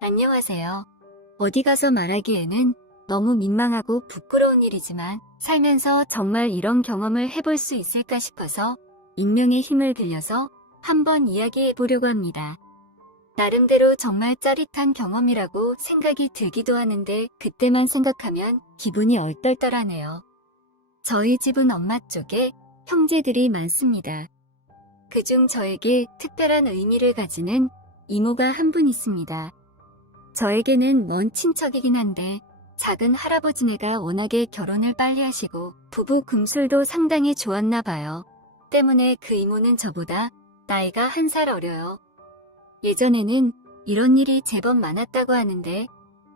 안녕하세요. 어디 가서 말하기에는 너무 민망하고 부끄러운 일이지만 살면서 정말 이런 경험을 해볼 수 있을까 싶어서 익명의 힘을 빌려서 한번 이야기해 보려고 합니다. 나름대로 정말 짜릿한 경험이라고 생각이 들기도 하는데 그때만 생각하면 기분이 얼떨떨하네요. 저희 집은 엄마 쪽에 형제들이 많습니다. 그중 저에게 특별한 의미를 가지는 이모가 한 분 있습니다. 저에게는 먼 친척이긴 한데 작은 할아버지네가 워낙에 결혼을 빨리 하시고 부부 금술도 상당히 좋았나 봐요. 때문에 그 이모는 저보다 나이가 1살 어려요. 예전에는 이런 일이 제법 많았다고 하는데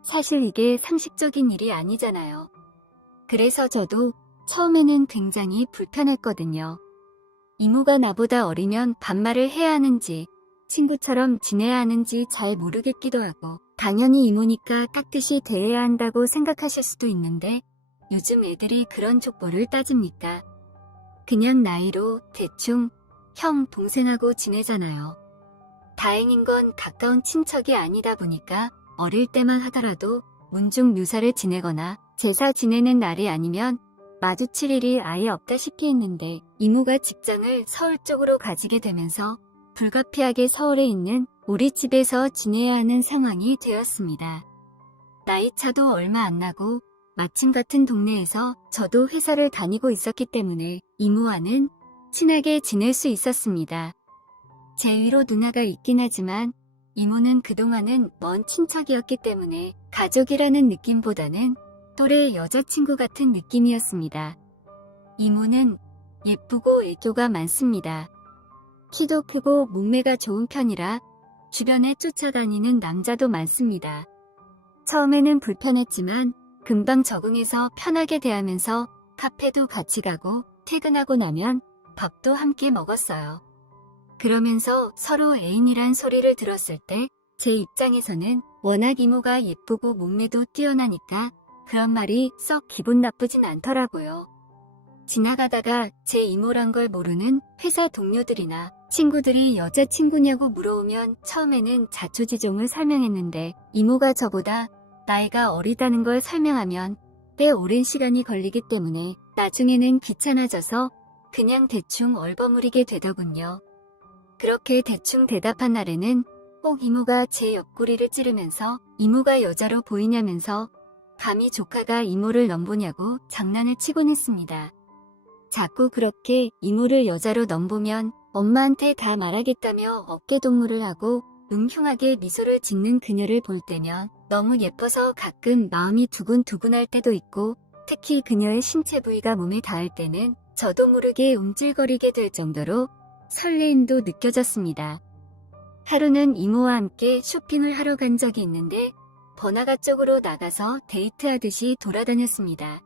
사실 이게 상식적인 일이 아니잖아요. 그래서 저도 처음에는 굉장히 불편했거든요. 이모가 나보다 어리면 반말을 해야 하는지 친구처럼 지내야 하는지 잘 모르겠기도 하고 당연히 이모니까 깍듯이 대해야 한다고 생각하실 수도 있는데 요즘 애들이 그런 족보를 따집니까? 그냥 나이로 대충 형, 동생하고 지내잖아요. 다행인 건 가까운 친척이 아니다 보니까 어릴 때만 하더라도 문중묘사를 지내거나 제사 지내는 날이 아니면 마주칠 일이 아예 없다시피 했는데 이모가 직장을 서울 쪽으로 가지게 되면서 불가피하게 서울에 있는 우리 집에서 지내야 하는 상황이 되었습니다. 나이차도 얼마 안 나고 마침 같은 동네에서 저도 회사를 다니고 있었기 때문에 이모와는 친하게 지낼 수 있었습니다. 제 위로 누나가 있긴 하지만 이모는 그동안은 먼 친척이었기 때문에 가족이라는 느낌보다는 또래 여자친구 같은 느낌이었습니다. 이모는 예쁘고 애교가 많습니다. 키도 크고 몸매가 좋은 편이라 주변에 쫓아다니는 남자도 많습니다. 처음에는 불편했지만 금방 적응해서 편하게 대하면서 카페도 같이 가고 퇴근하고 나면 밥도 함께 먹었어요. 그러면서 서로 애인이란 소리를 들었을 때 제 입장에서는 워낙 이모가 예쁘고 몸매도 뛰어나니까 그런 말이 썩 기분 나쁘진 않더라고요. 지나가다가 제 이모란 걸 모르는 회사 동료들이나 친구들이 여자친구냐고 물어오면 처음에는 자초지종을 설명했는데 이모가 저보다 나이가 어리다는 걸 설명하면 꽤 오랜 시간이 걸리기 때문에 나중에는 귀찮아져서 그냥 대충 얼버무리게 되더군요. 그렇게 대충 대답한 날에는 꼭 이모가 제 옆구리를 찌르면서 이모가 여자로 보이냐면서 감히 조카가 이모를 넘보냐고 장난을 치곤 했습니다. 자꾸 그렇게 이모를 여자로 넘보면 엄마한테 다 말하겠다며 어깨동무를 하고 흉하게 미소를 짓는 그녀를 볼 때면 너무 예뻐서 가끔 마음이 두근두근할 때도 있고 특히 그녀의 신체 부위가 몸에 닿을 때는 저도 모르게 움찔거리게 될 정도로 설레임도 느껴졌습니다. 하루는 이모와 함께 쇼핑을 하러 간 적이 있는데 번화가 쪽으로 나가서 데이트하듯이 돌아다녔습니다.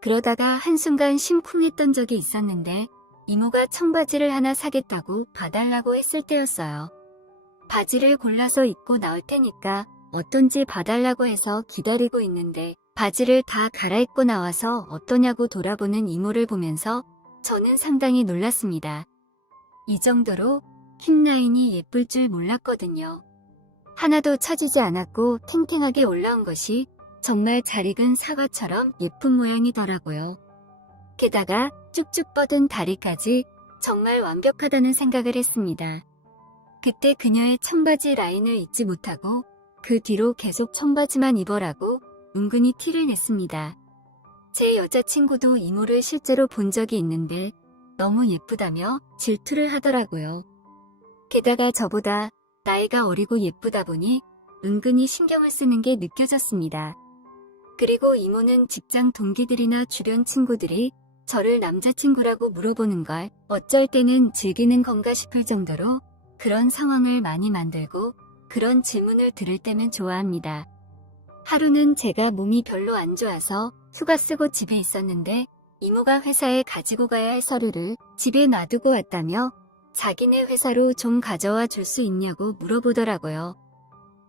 그러다가 한순간 심쿵했던 적이 있었는데 이모가 청바지를 하나 사겠다고 봐달라고 했을 때였어요. 바지를 골라서 입고 나올 테니까 어떤지 봐달라고 해서 기다리고 있는데 바지를 다 갈아입고 나와서 어떠냐고 돌아보는 이모를 보면서 저는 상당히 놀랐습니다. 이 정도로 힙라인이 예쁠 줄 몰랐거든요. 하나도 처지지 않았고 탱탱하게 올라온 것이 정말 잘 익은 사과처럼 예쁜 모양이더라고요. 게다가 쭉쭉 뻗은 다리까지 정말 완벽하다는 생각을 했습니다. 그때 그녀의 청바지 라인을 잊지 못하고 그 뒤로 계속 청바지만 입어라고 은근히 티를 냈습니다. 제 여자친구도 이모를 실제로 본 적이 있는데 너무 예쁘다며 질투를 하더라고요. 게다가 저보다 나이가 어리고 예쁘다 보니 은근히 신경을 쓰는 게 느껴졌습니다. 그리고 이모는 직장 동기들이나 주변 친구들이 저를 남자친구라고 물어보는 걸 어쩔 때는 즐기는 건가 싶을 정도로 그런 상황을 많이 만들고 그런 질문을 들을 때면 좋아합니다. 하루는 제가 몸이 별로 안 좋아서 휴가 쓰고 집에 있었는데 이모가 회사에 가지고 가야 할 서류를 집에 놔두고 왔다며 자기네 회사로 좀 가져와 줄 수 있냐고 물어보더라고요.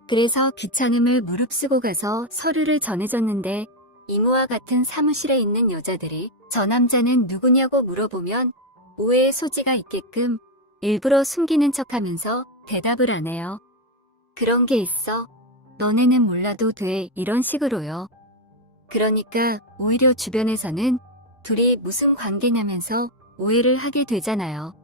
그래서 귀찮음을 무릅쓰고 가서 서류를 전해줬는데 이모와 같은 사무실에 있는 여자들이 저 남자는 누구냐고 물어보면 오해의 소지가 있게끔 일부러 숨기는 척하면서 대답을 안 해요. 그런 게 있어. 너네는 몰라도 돼 이런 식으로요. 그러니까 오히려 주변에서는 둘이 무슨 관계냐면서 오해를 하게 되잖아요.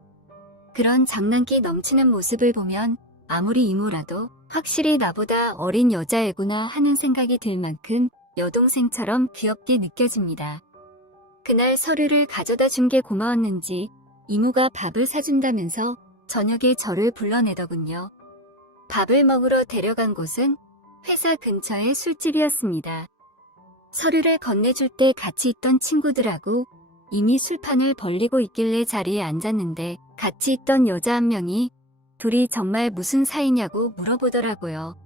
그런 장난기 넘치는 모습을 보면 아무리 이모라도 확실히 나보다 어린 여자애구나 하는 생각이 들 만큼 여동생처럼 귀엽게 느껴집니다. 그날 서류를 가져다 준 게 고마웠는지 이모가 밥을 사준다면서 저녁에 저를 불러내더군요. 밥을 먹으러 데려간 곳은 회사 근처의 술집이었습니다. 서류를 건네줄 때 같이 있던 친구들하고 이미 술판을 벌리고 있길래 자리에 앉았는데 같이 있던 여자 한 명이 둘이 정말 무슨 사이냐고 물어보더라고요.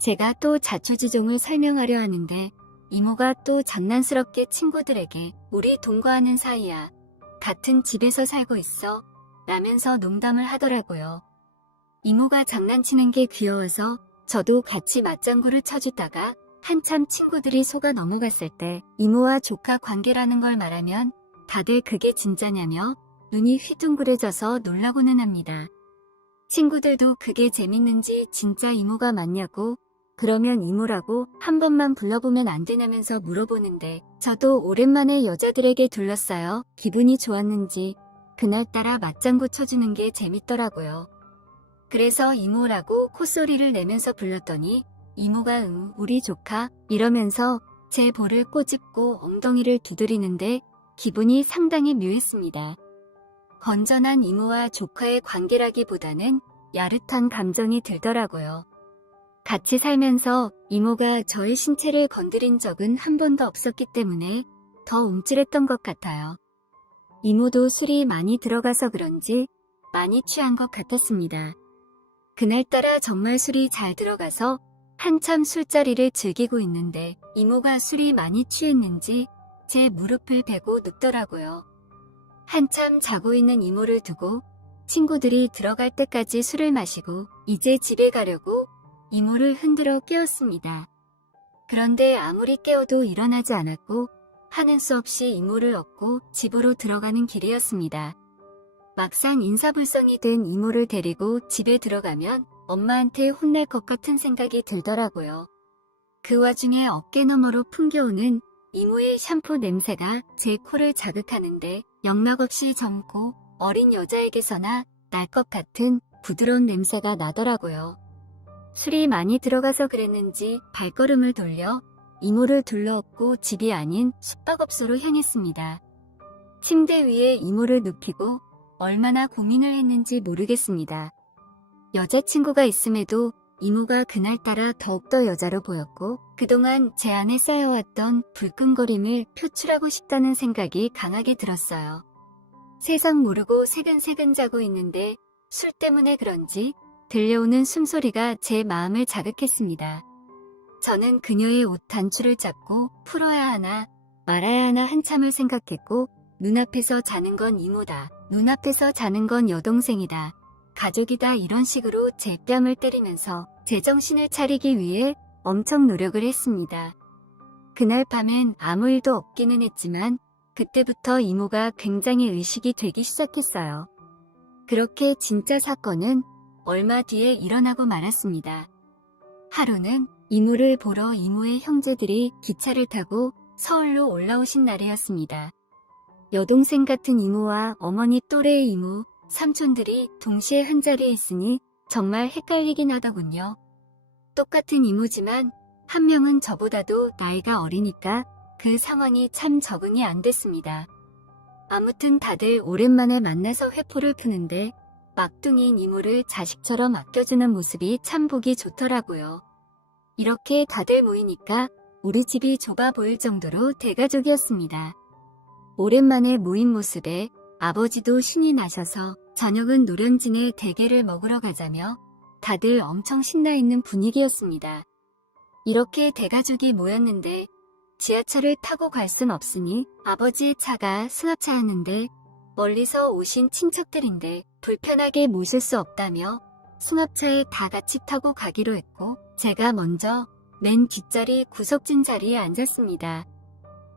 제가 또 자초지종을 설명하려 하는데 이모가 또 장난스럽게 친구들에게 우리 동거하는 사이야. 같은 집에서 살고 있어. 라면서 농담을 하더라고요. 이모가 장난치는 게 귀여워서 저도 같이 맞장구를 쳐주다가 한참 친구들이 속아 넘어갔을 때 이모와 조카 관계라는 걸 말하면 다들 그게 진짜냐며 눈이 휘둥그레져서 놀라고는 합니다. 친구들도 그게 재밌는지 진짜 이모가 맞냐고 그러면 이모라고 한 번만 불러보면 안 되냐면서 물어보는데 저도 오랜만에 여자들에게 둘러싸여 기분이 좋았는지 그날따라 맞장구 쳐주는 게 재밌더라고요. 그래서 이모라고 콧소리를 내면서 불렀더니 이모가 응 우리 조카 이러면서 제 볼을 꼬집고 엉덩이를 두드리는데 기분이 상당히 묘했습니다. 건전한 이모와 조카의 관계라기보다는 야릇한 감정이 들더라고요. 같이 살면서 이모가 저의 신체를 건드린 적은 한 번도 없었기 때문에 더 움찔했던 것 같아요. 이모도 술이 많이 들어가서 그런지 많이 취한 것 같았습니다. 그날따라 정말 술이 잘 들어가서 한참 술자리를 즐기고 있는데 이모가 술이 많이 취했는지 제 무릎을 베고 눕더라고요. 한참 자고 있는 이모를 두고 친구들이 들어갈 때까지 술을 마시고 이제 집에 가려고 이모를 흔들어 깨웠습니다. 그런데 아무리 깨워도 일어나지 않았고 하는 수 없이 이모를 업고 집으로 들어가는 길이었습니다. 막상 인사불성이 된 이모를 데리고 집에 들어가면 엄마한테 혼날 것 같은 생각이 들더라고요. 그 와중에 어깨너머로 풍겨오는 이모의 샴푸 냄새가 제 코를 자극하는데 영락없이 젊고 어린 여자에게서나 날 것 같은 부드러운 냄새가 나더라고요. 술이 많이 들어가서 그랬는지 발걸음을 돌려 이모를 둘러엎고 집이 아닌 숙박업소로 향했습니다. 침대 위에 이모를 눕히고 얼마나 고민을 했는지 모르겠습니다. 여자친구가 있음에도 이모가 그날따라 더욱더 여자로 보였고 그동안 제 안에 쌓여왔던 불끈거림을 표출하고 싶다는 생각이 강하게 들었어요. 세상 모르고 새근새근 자고 있는데 술 때문에 그런지 들려오는 숨소리가 제 마음을 자극했습니다. 저는 그녀의 옷 단추를 잡고 풀어야 하나 말아야 하나 한참을 생각했고 눈앞에서 자는 건 이모다. 눈앞에서 자는 건 여동생이다. 가족이다 이런 식으로 제 뺨을 때리면서 제정신을 차리기 위해 엄청 노력을 했습니다. 그날 밤엔 아무 일도 없기는 했지만 그때부터 이모가 굉장히 의식이 되기 시작했어요. 그렇게 진짜 사건은 얼마 뒤에 일어나고 말았습니다. 하루는 이모를 보러 이모의 형제들이 기차를 타고 서울로 올라오신 날이었습니다. 여동생 같은 이모와 어머니 또래의 이모, 삼촌들이 동시에 한자리에 있으니 정말 헷갈리긴 하더군요. 똑같은 이모지만 한 명은 저보다도 나이가 어리니까 그 상황이 참 적응이 안 됐습니다. 아무튼 다들 오랜만에 만나서 회포를 푸는데 막둥이인 이모를 자식처럼 아껴주는 모습이 참 보기 좋더라고요. 이렇게 다들 모이니까 우리 집이 좁아 보일 정도로 대가족이었습니다. 오랜만에 모인 모습에 아버지도 신이 나셔서 저녁은 노량진에 대게를 먹으러 가자며 다들 엄청 신나있는 분위기였습니다. 이렇게 대가족이 모였는데 지하철을 타고 갈 순 없으니 아버지의 차가 승합차였는데 멀리서 오신 친척들인데 불편하게 모실 수 없다며 승합차에 다 같이 타고 가기로 했고 제가 먼저 맨 뒷자리 구석진 자리에 앉았습니다.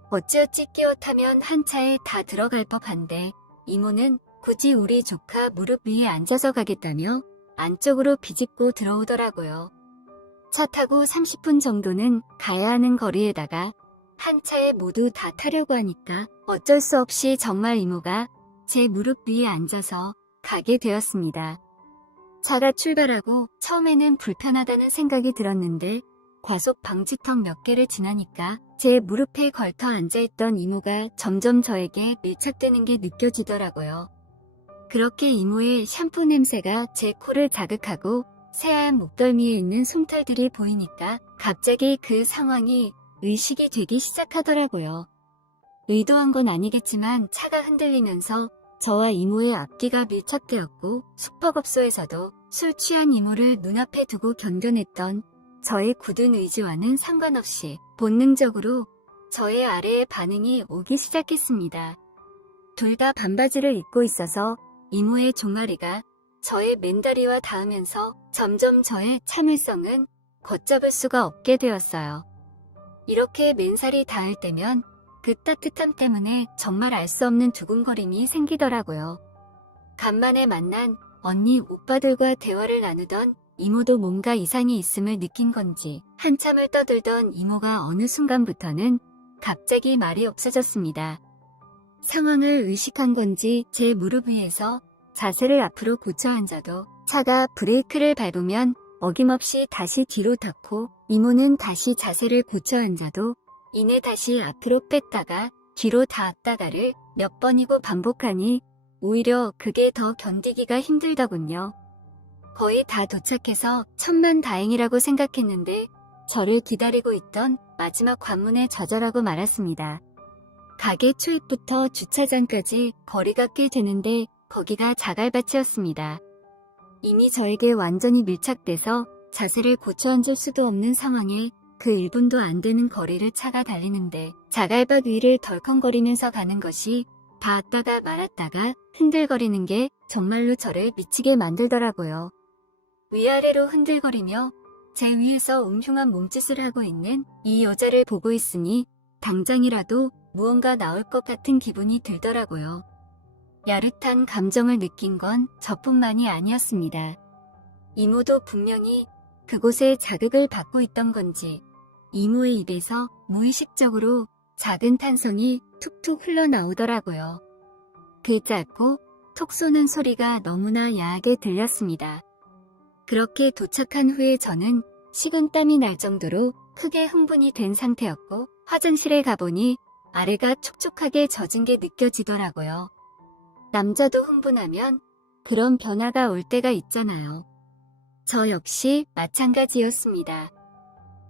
어찌어찌 끼어 타면 한 차에 다 들어갈 법한데 이모는 굳이 우리 조카 무릎 위에 앉아서 가겠다며 안쪽으로 비집고 들어오더라고요. 차 타고 30분 정도는 가야 하는 거리에다가 한 차에 모두 다 타려고 하니까 어쩔 수 없이 정말 이모가 제 무릎 위에 앉아서 가게 되었습니다. 차가 출발하고 처음에는 불편하다는 생각이 들었는데 과속 방지턱 몇 개를 지나니까 제 무릎에 걸터 앉아있던 이모가 점점 저에게 밀착되는 게 느껴지더라고요. 그렇게 이모의 샴푸 냄새가 제 코를 자극하고 새하얀 목덜미에 있는 솜털들이 보이니까 갑자기 그 상황이 의식이 되기 시작하더라고요. 의도한 건 아니겠지만 차가 흔들리면서 저와 이모의 앞뒤가 밀착되었고 숙박업소에서도 술 취한 이모를 눈앞에 두고 견뎌냈던 저의 굳은 의지와는 상관없이 본능적으로 저의 아래에 반응이 오기 시작했습니다. 둘 다 반바지를 입고 있어서 이모의 종아리가 저의 맨다리와 닿으면서 점점 저의 참을성은 걷잡을 수가 없게 되었어요. 이렇게 맨살이 닿을 때면 그 따뜻함 때문에 정말 알 수 없는 두근거림이 생기더라고요. 간만에 만난 언니 오빠들과 대화를 나누던 이모도 뭔가 이상이 있음을 느낀 건지 한참을 떠들던 이모가 어느 순간부터는 갑자기 말이 없어졌습니다. 상황을 의식한 건지 제 무릎 위에서 자세를 앞으로 고쳐 앉아도 차가 브레이크를 밟으면 어김없이 다시 뒤로 닿고 이모는 다시 자세를 고쳐 앉아도 이내 다시 앞으로 뺐다가 뒤로 닿았다가를 몇 번이고 반복하니 오히려 그게 더 견디기가 힘들더군요. 거의 다 도착해서 천만다행이라고 생각했는데 저를 기다리고 있던 마지막 관문에 좌절하고 말았습니다. 가게 초입부터 주차장까지 거리가 꽤 되는데 거기가 자갈밭이었습니다. 이미 저에게 완전히 밀착돼서 자세를 고쳐 앉을 수도 없는 상황에 그 1분도 안 되는 거리를 차가 달리는데 자갈밭 위를 덜컹거리면서 가는 것이 닿았다가 말았다가 흔들거리는 게 정말로 저를 미치게 만들더라고요. 위아래로 흔들거리며 제 위에서 음흉한 몸짓을 하고 있는 이 여자를 보고 있으니 당장이라도 무언가 나올 것 같은 기분이 들더라고요. 야릇한 감정을 느낀 건 저뿐만이 아니었습니다. 이모도 분명히 그곳에 자극을 받고 있던 건지 이모의 입에서 무의식적으로 작은 탄성이 툭툭 흘러나오더라고요. 그 짧고 톡 쏘는 소리가 너무나 야하게 들렸습니다. 그렇게 도착한 후에 저는 식은땀이 날 정도로 크게 흥분이 된 상태였고 화장실에 가보니 아래가 촉촉하게 젖은 게 느껴지더라고요. 남자도 흥분하면 그런 변화가 올 때가 있잖아요. 저 역시 마찬가지였습니다.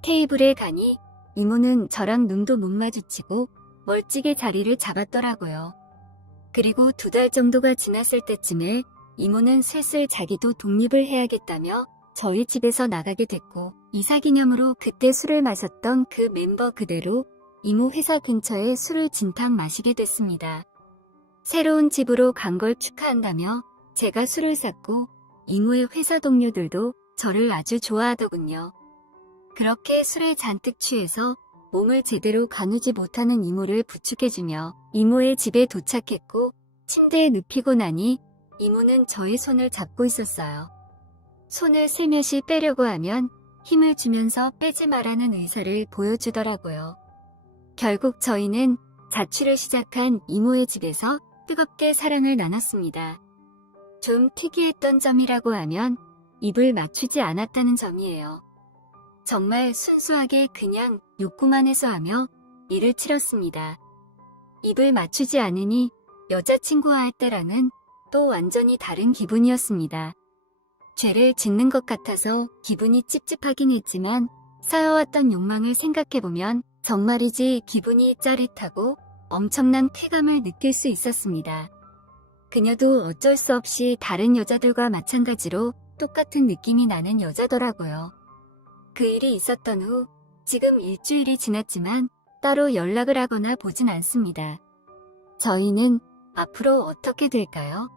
테이블에 가니 이모는 저랑 눈도 못 마주치고 멀찍이 자리를 잡았더라고요. 그리고 2달 정도가 지났을 때쯤에 이모는 슬슬 자기도 독립을 해야겠다며 저희 집에서 나가게 됐고 이사기념으로 그때 술을 마셨던 그 멤버 그대로 이모 회사 근처에 술을 진탕 마시게 됐습니다. 새로운 집으로 간 걸 축하한다며 제가 술을 샀고 이모의 회사 동료들도 저를 아주 좋아하더군요. 그렇게 술에 잔뜩 취해서 몸을 제대로 가누지 못하는 이모를 부축해주며 이모의 집에 도착했고 침대에 눕히고 나니 이모는 저의 손을 잡고 있었어요. 손을 슬며시 빼려고 하면 힘을 주면서 빼지 말라는 의사를 보여주더라고요. 결국 저희는 자취를 시작한 이모의 집에서 뜨겁게 사랑을 나눴습니다. 좀 특이했던 점이라고 하면 입을 맞추지 않았다는 점이에요. 정말 순수하게 그냥 욕구만 해소하며 일을 치렀습니다. 입을 맞추지 않으니 여자친구와 할 때랑은 또 완전히 다른 기분이었습니다. 죄를 짓는 것 같아서 기분이 찝찝하긴 했지만 쌓여왔던 욕망을 생각해보면 정말이지 기분이 짜릿하고 엄청난 쾌감을 느낄 수 있었습니다. 그녀도 어쩔 수 없이 다른 여자들과 마찬가지로 똑같은 느낌이 나는 여자더라고요. 그 일이 있었던 후 지금 일주일이 지났지만 따로 연락을 하거나 보진 않습니다. 저희는 앞으로 어떻게 될까요?